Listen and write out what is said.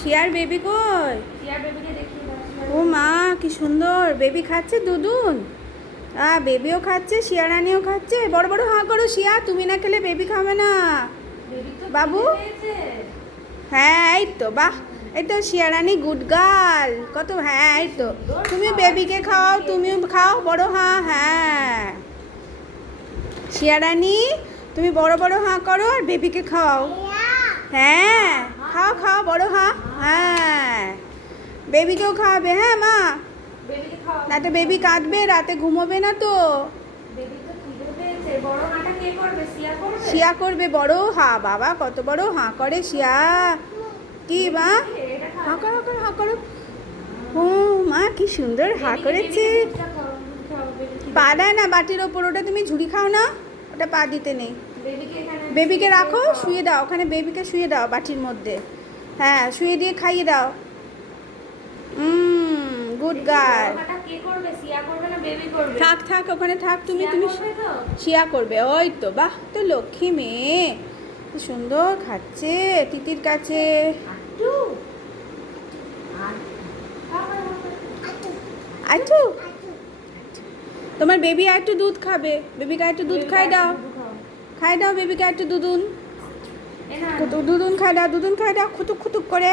শিয়ার baby কই? শিয়ার বেবিকে দেখিয়ে দাও। ও মা কি সুন্দর বেবি খাচ্ছে দুধুন। বেবিও খাচ্ছে, শিয়ারানিও খাচ্ছে। বড় বড় হাঁ করো শিয়া, তুমি না খেলে বেবি খাবে না। বেবি তো বাবু? পেয়েছে। হ্যাঁ এই তো, বাহ, এই তো শিয়ারানি গুড গার্ল। কত, হ্যাঁ এই তো। তুমি বেবিকে খাওয়াও, তুমিও খাও বড় হাঁ। হ্যাঁ শিয়ারানি, তুমি বড় বড় হাঁ করো আর বেবিকে খাওয়াও। হ্যাঁ খাও খাও বড় হাঁ। হ্যাঁ বেবিকেও খাওয়াবে। হ্যাঁ মা, বেবিকে খাওয়া। না তো বেবি কাঁদবে, রাতে ঘুমোবে না তো। বেবি তো খিদে পেয়েছে। বড় হাঁটা কে করবে? শিয়া করবে? শিয়া করবে বড় হাঁ। বাবা কত বড় হাঁ করে শিয়া। কি মা? এটা খাও। হাঁ করো করো হাঁ করো। ও মা কি সুন্দর হাঁ করেছে। দুধটা খাও, দুধ খাও, বেবি খিদে পা দেয় না বাটির ওপর, ওটা তুমি ঝুড়ি খাও না, ওটা পা দিতে নেই। বেবিকে এখানে বেবিকে শুয়ে রাখো, খাওয়াও। শুয়ে দাও ওখানে, বেবিকে শুয়ে দাও বাটির মধ্যে। হ্যাঁ শুয়ে দিয়ে খাইয়ে দাও। গুড দেখি গার্ল। বড় হাঁটা কে করবে? শিয়া করবে না বেবি করবে? থাক থাক ওখানে থাক, তুমি শিয়া তুমি করবে তো? শিয়া করবে। ওই তো, বাহ, তো লক্ষ্মী মেয়ে, কি সুন্দর খাচ্ছে তিতির কাছে। আট্টু। আচ্ছু, তোমার বেবি আর একটু দুধ খাবে, বেবিকে আর একটু দুধ খাই দাও। খাই দাও বেবিকে আর একটু দুধুন, দুধুন খাই দাও, দুধুন খাই দাও খুতুক খুতুক করে।